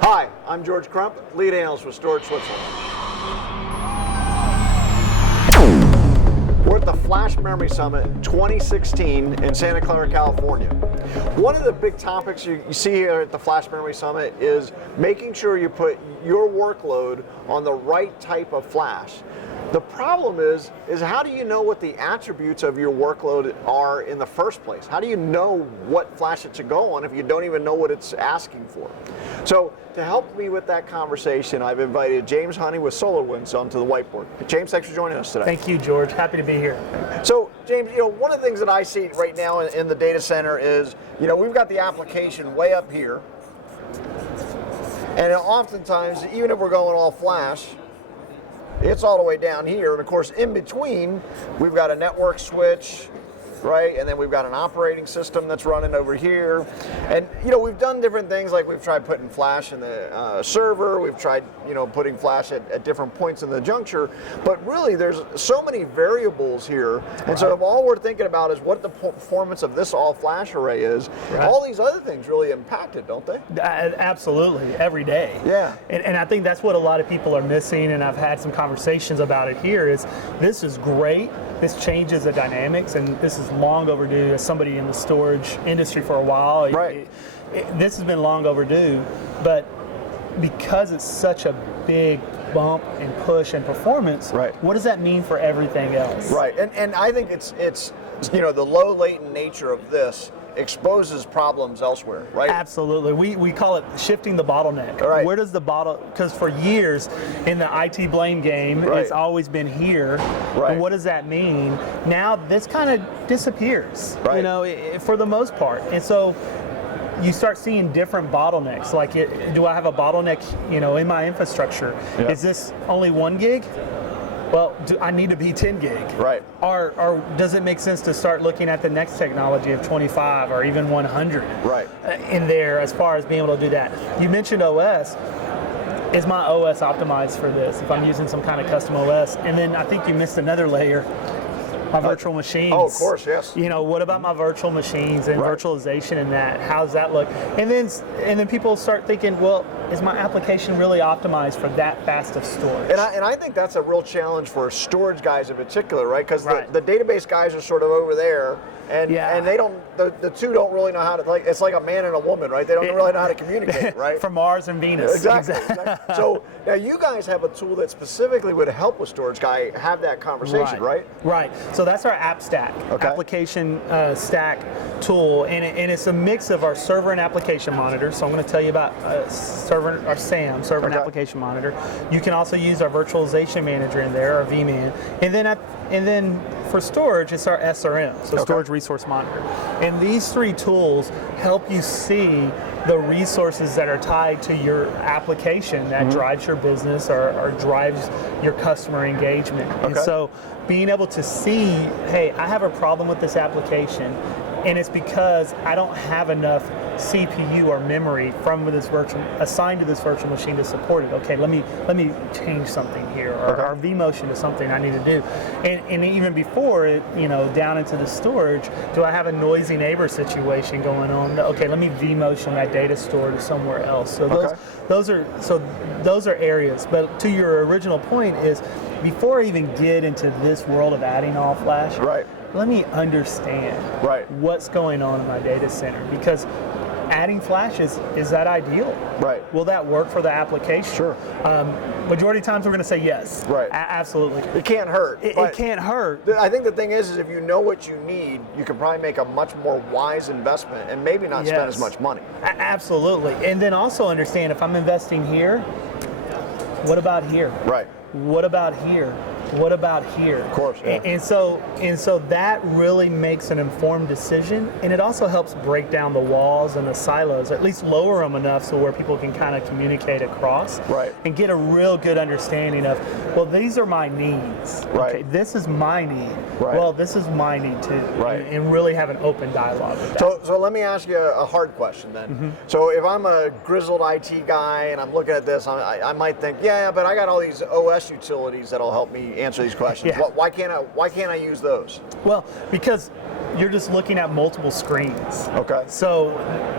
Hi, I'm George Crump, lead analyst with Storage Switzerland. We're at the Flash Memory Summit 2016 in Santa Clara, California. One of the big topics you see here at the Flash Memory Summit is making sure you put your workload on the right type of flash. The problem is how do you know what the attributes of your workload are in the first place? How do you know what flash it should go on if you don't even know what it's asking for? So to help me with that conversation, I've invited James Honey with SolarWinds onto the whiteboard. James, thanks for joining us today. Thank you, George. Happy to be here. So, James, one of the things that I see right now in the data center is, we've got the application way up here, and oftentimes, even if we're going all flash, it's all the way down here, and of course, in between, we've got a network switch, right? And then we've got an operating system that's running over here. And, we've done different things, like we've tried putting flash in the server, we've tried, putting flash at different points in the juncture, but really there's so many variables here. And so if all we're thinking about is what the performance of this all flash array is, all these other things really impact it, don't they? Absolutely, every day. Yeah. And I think that's what a lot of people are missing, and I've had some conversations about it here, is this is great, this changes the dynamics, and this is long overdue. As somebody in the storage industry for a while, this has been long overdue, but because it's such a big bump and push and performance, what does that mean for everything else? Right, and I think it's the low latent nature of this exposes problems elsewhere, right? Absolutely. We call it shifting the bottleneck. Right. Where does the because for years in the IT blame game, it's always been here. Right. And what does that mean? Now this kind of disappears, for the most part. And so you start seeing different bottlenecks. Like, do I have a bottleneck, in my infrastructure? Yeah. Is this only 1 gig? Well, do I need to be 10 gig? Right. Or does it make sense to start looking at the next technology of 25 or even 100? Right. In there, as far as being able to do that. You mentioned OS. Is my OS optimized for this? If I'm using some kind of custom OS, and then I think you missed another layer. My virtual machines. Oh, of course, yes. What about my virtual machines and virtualization and that? How does that look? And then people start thinking, well, is my application really optimized for that fast of storage? And I think that's a real challenge for storage guys in particular, right? Because the database guys are sort of over there, and they don't. The two don't really know how to. It's like a man and a woman, right? They don't really know how to communicate, right? From Mars and Venus. Exactly. So now you guys have a tool that specifically would help a storage guy have that conversation, right? Right. So that's our app stack, application stack tool, and it's a mix of our server and application monitor. So I'm going to tell you about server and application monitor. You can also use our virtualization manager in there, our vMan, and then for storage, it's our SRM, so Storage Resource Monitor. And these three tools help you see the resources that are tied to your application that drives your business or drives your customer engagement. And so being able to see, hey, I have a problem with this application, and it's because I don't have enough CPU or memory from this assigned to this virtual machine to support it. Okay, let me change something here, or vMotion to something I need to do. And even before it, down into the storage, do I have a noisy neighbor situation going on? Okay, let me vMotion that data store to somewhere else. So those are areas. But to your original point is, before I even get into this world of adding all flash, let me understand what's going on in my data center, because adding flash is that ideal? Right. Will that work for the application? Sure. Majority of times we're going to say yes. Right. Absolutely. It can't hurt. It can't hurt. I think the thing is if you know what you need, you can probably make a much more wise investment and maybe not spend as much money. Absolutely. And then also understand, if I'm investing here, what about here? Right. What about here? What about here? Of course, yeah. And so that really makes an informed decision, and it also helps break down the walls and the silos, at least lower them enough so where people can kind of communicate across, and get a real good understanding of, well, these are my needs. Okay, this is my need. Well, this is my need too. And really have an open dialogue with that. So let me ask you a hard question then. So if I'm a grizzled IT guy and I'm looking at this, I might think, but I got all these OS utilities that'll help me answer these questions. Why can't I use those? Well, because you're just looking at multiple screens. Okay. So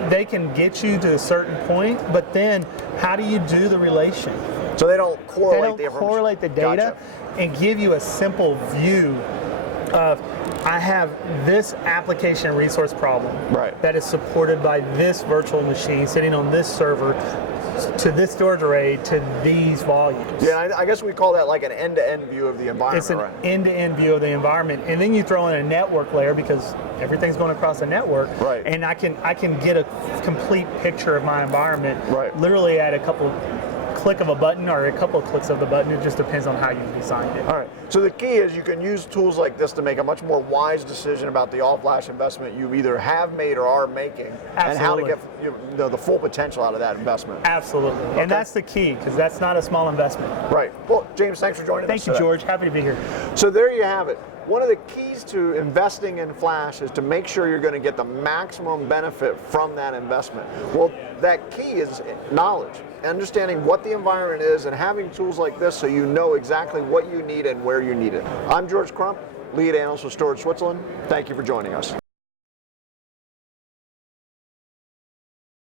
they can get you to a certain point, but then how do you do the relation? So they don't correlate They don't the information. correlate the data and give you a simple view of, I have this application resource problem that is supported by this virtual machine sitting on this server to this storage array to these volumes. Yeah, I guess we call that like an end-to-end view of the environment. It's an end-to-end view of the environment, and then you throw in a network layer because everything's going across the network, and I can get a complete picture of my environment literally at a click of a button or a couple of clicks of the button. It just depends on how you designed it. All right. So the key is you can use tools like this to make a much more wise decision about the all-flash investment you either have made or are making, and how to get the full potential out of that investment. Absolutely. Okay. And that's the key, because that's not a small investment. Right. Well, James, thanks for joining us. Thank you, George. Happy to be here. So there you have it. One of the keys to investing in flash is to make sure you're going to get the maximum benefit from that investment. Well, that key is knowledge, understanding what the environment is and having tools like this so you know exactly what you need and where you need it. I'm George Crump, lead analyst with Storage Switzerland. Thank you for joining us.